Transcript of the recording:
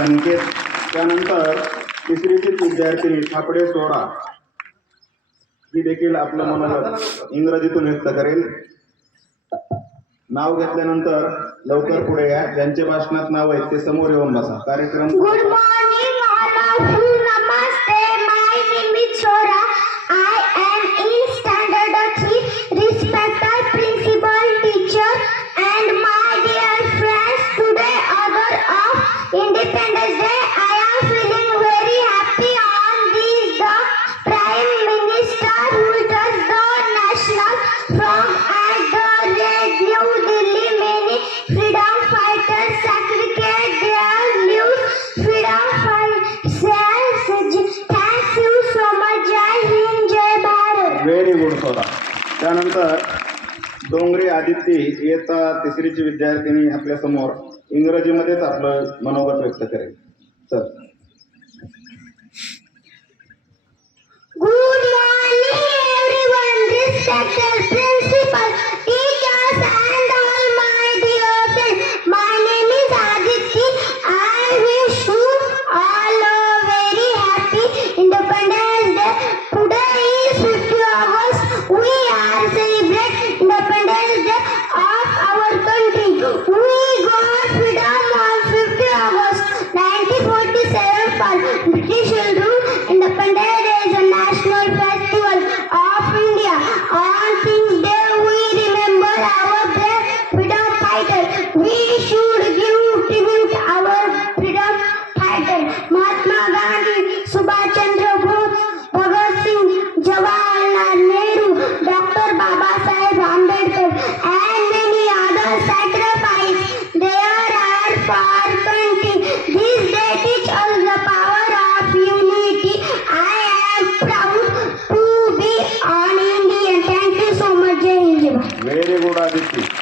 संकेत त्यानंतर तिसरीचीच विद्यार्थी ठाकडे सोडा. ही देखील आपलं मनाला इंग्रजीतून व्यक्त करेल. नाव घेतल्यानंतर लवकर पुढे या. ज्यांचे भाषणात नाव आहेत ते समोर येऊन बसा. कार्यक्रम bharat व्हेरी गुड त्यानंतर डोंगरी आदित्य इयत्ता तिसरीची विद्यार्थिनी आपल्यासमोर इंग्रजीमध्येच आपलं मनोगत व्यक्त करेल. चल. Good morning, Jawaharlal Nehru, Dr. Baba Sahib Ambedkar, and many other sacrifices. There are far plenty. This day teach us the power of unity. I am proud to be an Indian. Thank you so much, Jai Very good, Aditi.